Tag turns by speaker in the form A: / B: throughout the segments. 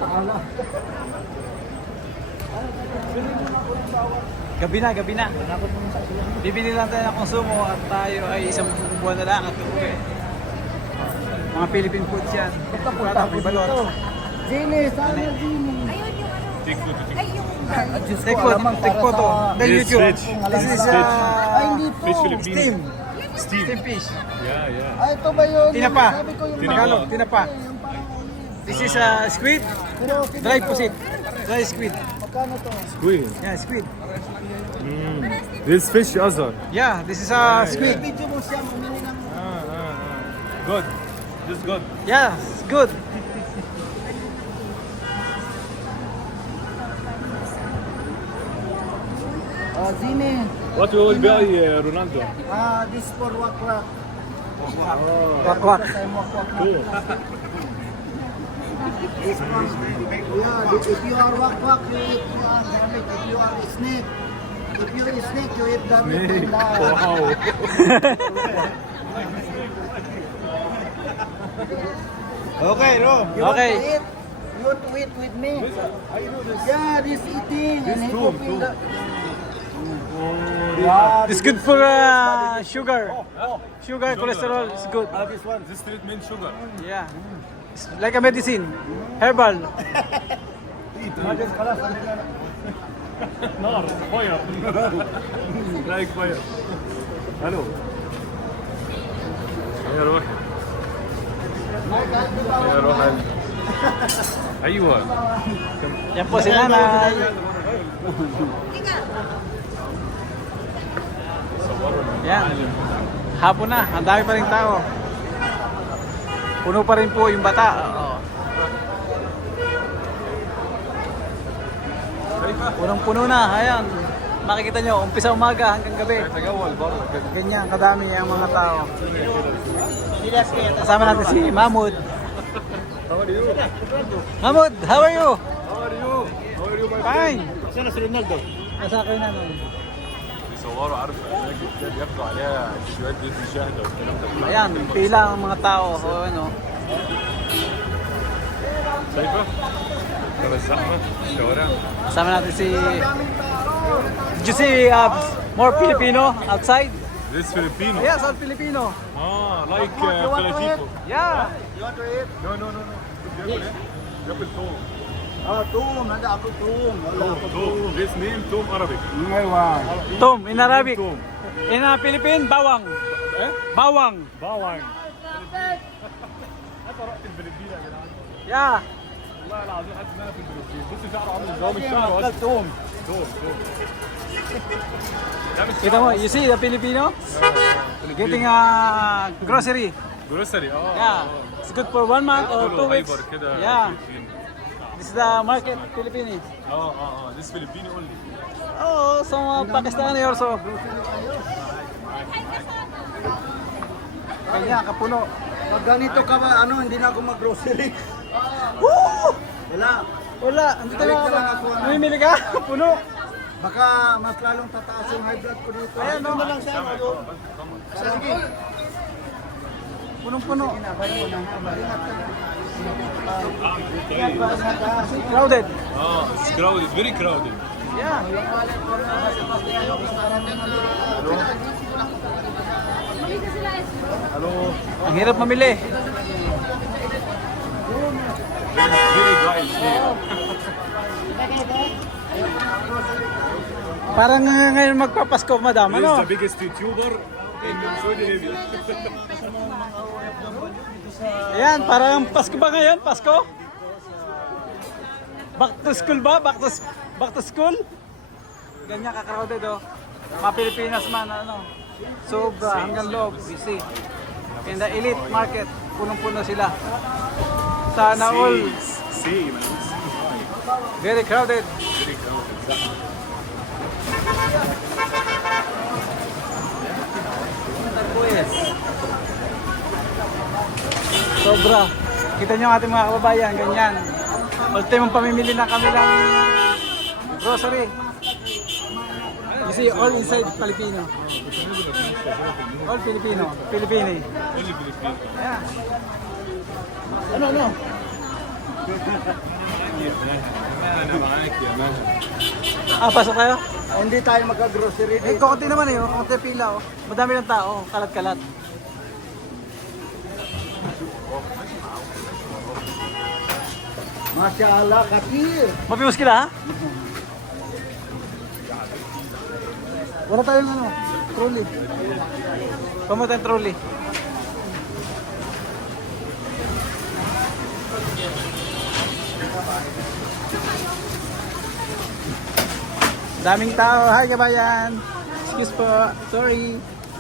A: Gabi na. Bibili lang tayo ng konsumo at tayo ay isang buwan na lang at uwi. Mga Philippine foods yan.
B: Punta ko dito. Zini, sana Zini.
C: Ayun yung ano. Ay, yung
A: Take photo. Then
D: This
A: YouTube.
D: fish.
A: This is
B: Ay, hindi po.
D: Fish Filipino.
A: steam.
D: Steam.
A: Steam fish.
D: Yeah.
B: Ay, ito ba yun?
A: Tinapa.
B: Sabi ko yung
D: Tinapa.
A: Tagalog, tinapa. This is squid.
B: Pero,
A: Dry pusit. Dry squid.
B: magkano to?
D: Squid.
A: Yeah, squid.
D: This fish azar.
A: Yeah, this is squid.
B: Video mo siya, mamili ng...
D: Good. This good.
A: Yeah, it's good.
B: Zini.
D: What will buy Ronaldo?
B: This for wakwak.
A: Wakwak.
D: Cool.
B: This for... Yeah, if you are wakwak, you eat garlic. If you are snake, if you eat snake, you eat garlic.
D: Snake.
B: And,
D: Wow.
A: Okay, Ro.
B: You want to
A: Okay.
B: eat? You want to eat with me? Yeah, this eating.
D: This
B: and he
D: too,
B: cooking
D: too.
B: the... Yeah,
A: It's good for sugar. Sugar, cholesterol, it's good.
D: This one. This treatment sugar.
A: Yeah. It's like a medicine. Herbal.
D: نار fire. Like fire. Hello. يا روح. يا روح. ايوه.
A: Yan po si nanay. Yan. Hapon na. Ang dami pa rin tao. Puno pa rin po yung bata. Oo. Punong-puno na. Ayan. Makikita nyo, umpisa umaga hanggang gabi. Ganyan, kadami ang mga tao. Kasama natin si Mahmoud. Mahmoud, how are you? Fine.
D: سنة رونالدو.
A: Nasa kayo na nun.
D: بيصوروا عارف بياخدوا عليها شوية فيديو مشاهدة والكلام ده.
A: Ayan, pila ang mga tao. O, ano.
D: شايفة؟ ترى الزحمة الشوارع.
A: Kasama natin si... Did you see more Filipino outside?
D: This Filipino.
A: Yes, all Filipino.
D: like Filipino.
A: Yeah.
B: You want to eat?
D: No. بياكل ايه؟ بياكل توم.
B: Tum. Nada ako tum. Wala ako tum.
D: توم. This name توم Arabic.
A: Tom in Arabic.
D: توم.
A: In Philippine, bawang. Bawang.
D: باوان. حتى رحت الفلبين يا جدعان.
A: Yeah.
D: والله العظيم حاسس ان انا في الفلبين. بص شعره عامل ازاي مش شعره اصلا.
A: Tom.
D: توم. ده مش
A: Kita mo, you see the Filipino getting a grocery.
D: جروسري
A: Yeah. It's good for 1 month or 2 weeks.
D: هايبر كده.
A: Yeah. This is the market Philippine.
D: This Filipino only.
A: Oh, some Pakistani also. Kanya kapuno.
B: Pag ganito ka ba, hindi na ako mag-grocery.
A: Woo!
B: Wala.
A: Wala, andito
B: Balik
A: lang
B: na lang
A: ako.
B: ako, ano.
A: Namimili ka? Puno.
B: Baka mas lalong tataas yung high blood ko dito.
A: Ayan, no?
B: Ito na lang siya. Sige.
A: Punong-puno.
B: Inabay mo na. Ingat ka.
A: Crowded.
D: It's crowded. It's very crowded.
A: Yeah.
D: Hello.
A: Ang hirap mamili.
D: Very guys here.
A: Parang ngayon magpapasko, madam.
D: This is
A: Ano?
D: the biggest YouTuber in Saudi Arabia.
A: Ayan, parang Pasko ba ngayon? Pasko? Back to school ba? Back to school? Ganyan ka-crowded, oh. Mga Pilipinas man, ano. Sobra, hanggang loob. Busy. In the elite market, punong-puno sila. Sana all.
D: See, man.
A: Very crowded.
D: Very crowded.
A: Sobra. Kita nyo ang ating mga kababayan, ganyan. Ultimong pamimili na kami ng grocery. You see, all inside Filipino. All Filipino. Filipino.
D: Only Filipino.
A: Yeah.
B: Ano?
D: انا معاك يا مهد.
A: Ah, pasok tayo?
B: Hindi tayo magka-grocery
A: Eh,
B: dito.
A: konti naman eh. Konti pila oh. Madami ng tao. Kalat-kalat.
B: Masya Allah, katir.
A: Mapimos kila ha? Wala tayong ano, trolley. Pamo tayong trolley. Daming tao. Hi kabayan. Excuse po. Sorry.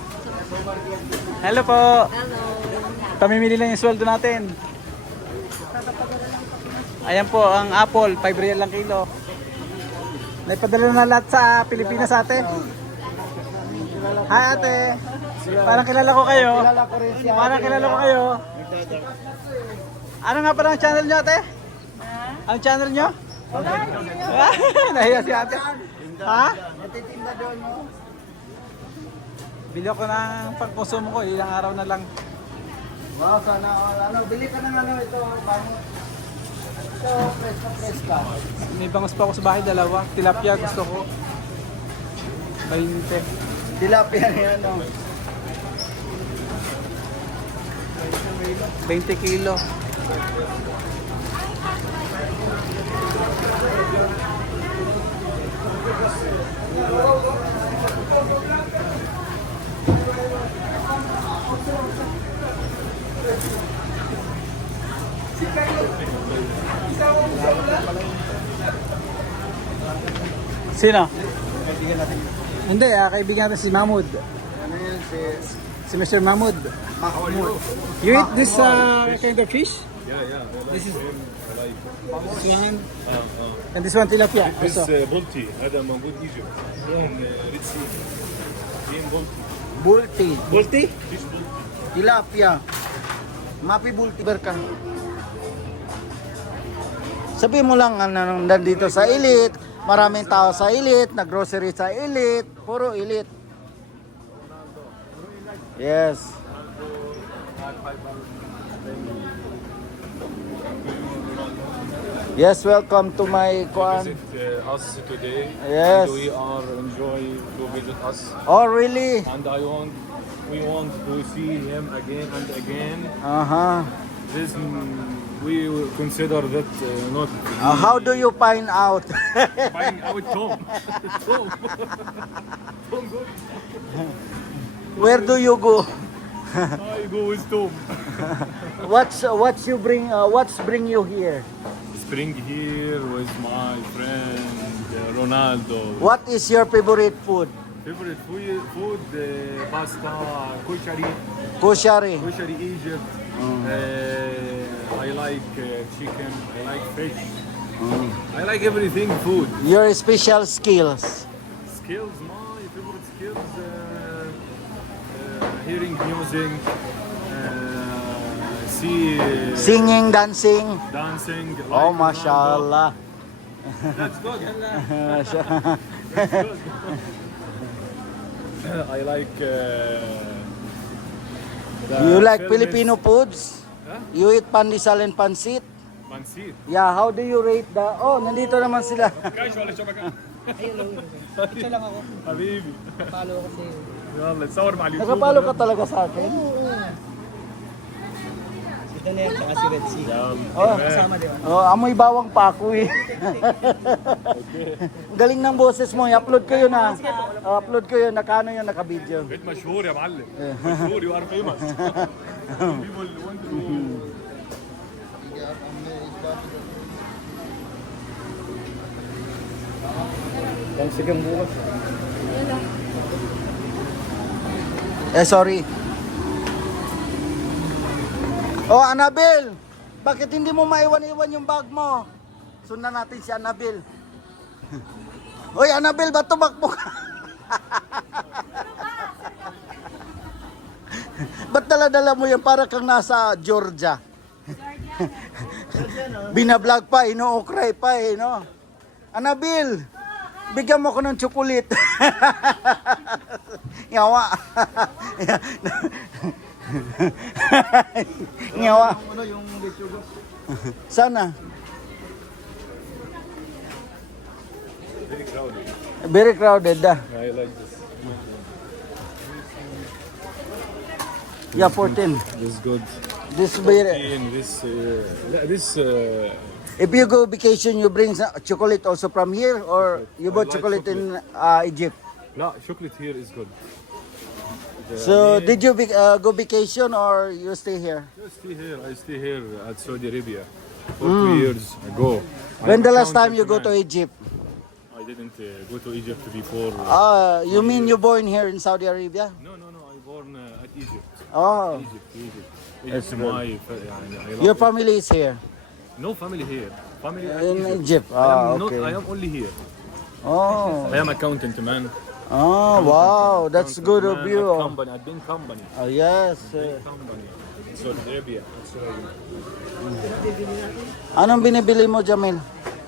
A: Hello po.
C: Hello.
A: Pamimili lang yung sweldo natin. Ayan po ang apple, 5 real lang kilo. Naipadala na lahat sa Pilipinas ate. Hi ate. Parang kilala ko kayo.
B: Kilala ko rin siya.
A: Parang kilala ko kayo. Ano nga pala ang channel nyo ate? Ang channel nyo? Nahiya si ate. Ha?
B: Natitinda doon mo.
A: Bili ako ng pangkonsumo ko, ilang araw na lang.
B: Wow, sana ano, bili ka ng ano ito, bango. Ito, press na press ka.
A: May bangos pa ako sa bahay, dalawa. Tilapia gusto ko. 20.
B: Tilapia yan, no.
A: 20 kilo. Sino? Hindi, kaibigan natin si Mahmoud.
B: Ano yan,
A: Si Mr. Mahmoud.
B: Mahmoud.
A: You eat this kind of fish?
D: Yeah, yeah.
A: This is this one
D: Uh,
A: and this one tilapia.
D: This
A: Also.
D: بولتي هذا موجود ايجيبت in Red Sea. in بولتي.
B: Bulti.
A: Bulti?
D: Fish بولتي.
B: Tilapia. Mapi bulti berka. Sabi mo lang ano, nandito sa Elite, maraming tao sa Elite, nag-grocery sa Elite, puro Elite. Yes. Yes, welcome to my kuan.
D: Visit us today.
B: Yes.
D: And we are enjoy to visit us.
B: Oh, really?
D: And we want to see him again and again.
B: Uh-huh.
D: This we will consider that not
B: How do you find out?
D: buying out Tom. Tom. Tom go.
B: Where do you go?
D: I go with Tom.
B: What's bring you here?
D: Spring here with my friend Ronaldo.
B: What is your favorite food?
D: Favorite food pasta, kushari,
B: Kushari.
D: kushari Egypt. I like chicken. I like fish. I like everything food.
B: Your special skills.
D: Skills, my favorite skills, hearing music, see
B: Singing, dancing.
D: dancing. Like
B: Oh,
D: Ronaldo.
B: mashallah.
D: That's good. I like.
B: You like Filipino foods?
D: Huh?
B: You eat pandesal and pansit?
D: Mansit.
B: Yeah, how do you rate the... Oh, nandito naman sila.
D: كاش ولا شبكة؟
A: Ito lang ako.
D: حبيبي
A: Follow ko kasi.
D: يلا تصور مع اليوتيوب.
B: Nakapalo ka talaga sa akin?
A: Ito na yan, tsaka si Red Sea.
B: Oh,
A: Kasama di ba?
B: oh, amoy bawang pa ako eh. Galing ng boses mo. I-upload ko yun ha. Upload ko yun. Nakano yun, naka-video.
D: بيت مشهور يا معلم. مشهور you are famous. People want to.
B: Sorry. Oh, Annabel! Bakit hindi mo maiwan-iwan yung bag mo? Sundan natin si Annabel. Hoy, Annabel, ba't tumakbo ka? Ba't dala-dala mo yan para kang nasa Georgia? Binablog pa, ino-okray pa eh, no? Annabel, bigyan mo ko ng tsukulit. Yawa. Yawa. Sana.
D: Very crowded.
B: Very crowded.
D: I like this.
B: Yeah, 14.
D: This is good.
B: This very.
D: In this,
B: If you go vacation, you bring chocolate also from here, or you bought
D: like
B: chocolate in Egypt.
D: no, chocolate here is good.
B: So did you go vacation or you stay here?
D: I stay here at Saudi Arabia for 2 years ago.
B: When the last time you go to Egypt?
D: I didn't go to Egypt before.
B: You mean you born here in Saudi Arabia?
D: No, I born at Egypt.
B: Oh,
D: Egypt.
B: That's
D: It's my, I love
B: your
D: it.
B: family is here
D: No family here. Family at
B: in
D: Egypt.
B: Egypt. Oh, okay.
D: I am only here.
B: Oh,
D: I am accountant man.
B: oh, wow, that's
D: Accountant
B: good
D: man
B: of you.
D: at company, at big company.
B: Oh, yes.
D: Big company. Saudi Arabia.
B: Anong binibili mo, Jamil?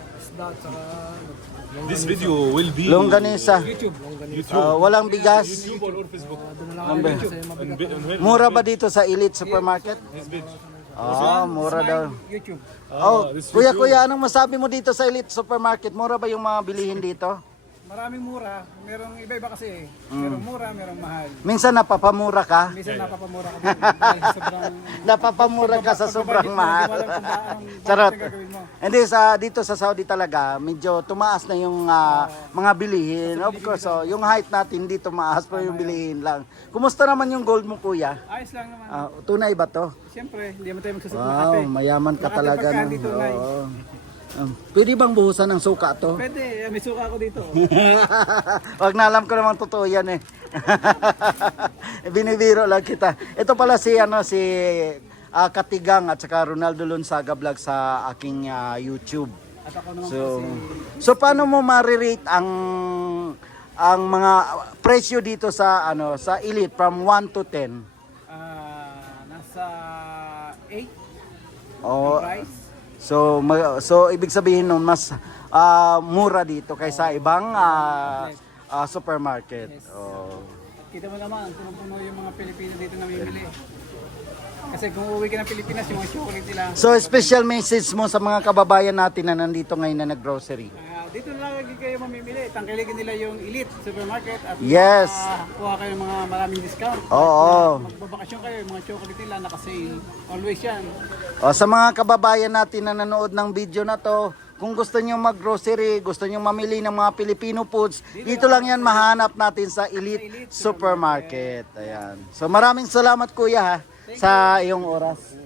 D: This video will be
B: Longganisa.
D: YouTube.
B: Walang bigas.
D: YouTube or Facebook.
B: Ang bi-
D: And where
B: Mura ba dito sa Elite Supermarket?
D: this bitch.
B: Mura daw.
A: YouTube.
B: Oh,
D: this
B: kuya,
D: YouTube.
B: anong masabi mo dito sa Elite Supermarket? Mura ba yung mga bilihin dito?
A: Maraming mura. Merong iba-iba kasi eh. Merong mura, merong mahal.
B: Minsan napapamura ka?
A: Minsan napapamura ka din. Dahil sobrang...
B: Napapamura ka sa sobrang mahal. Charot. Hindi, dito sa Saudi talaga, medyo tumaas na yung mga bilihin. Of course, yung height natin hindi tumaas, pero yung bilihin lang. Kumusta naman yung gold mo, kuya?
A: Ayos lang naman.
B: Tunay ba to?
A: Siyempre, hindi mo tayo magsasabi ng
B: Wow,
A: kape.
B: mayaman ka
A: Makati
B: talaga.
A: pagka
B: No?
A: hindi tunay.
B: Oo. Pwede bang buhusan ng suka to?
A: Pwede, may suka ako dito.
B: Wag na, alam ko namang totoo yan eh. Binibiro lang kita. Ito pala si Katigang at saka Ronaldo Lunsaga vlog sa aking YouTube.
A: At ako naman
B: So paano mo ma-rate ang mga presyo dito sa sa Elite from 1 to 10?
A: Nasa 8
B: Oh,
A: price.
B: so ibig sabihin nun mas mura dito kaysa ibang supermarket. Oh.
A: Kita mo naman, puno yung mga Pilipino dito namimili. Kasi kung uuwi ka ng Pilipinas, yung mga chocolate nila.
B: So special message mo sa mga kababayan natin na nandito ngayon na nag-grocery.
A: Dito na lagi kayo mamimili. Tangkilikin nila yung Elite Supermarket at
B: Yes.
A: kuha kayo ng mga maraming discount.
B: Oo.
A: Magbabakasyon kayo, yung mga chocolate nila naka-sale. Always yan.
B: Sa mga kababayan natin na nanood ng video na to, kung gusto niyo mag-grocery, gusto niyo mamili ng mga Filipino foods, dito lang yan mahanap natin sa Elite Supermarket. Ayan. So maraming salamat kuya ha, sa iyong oras.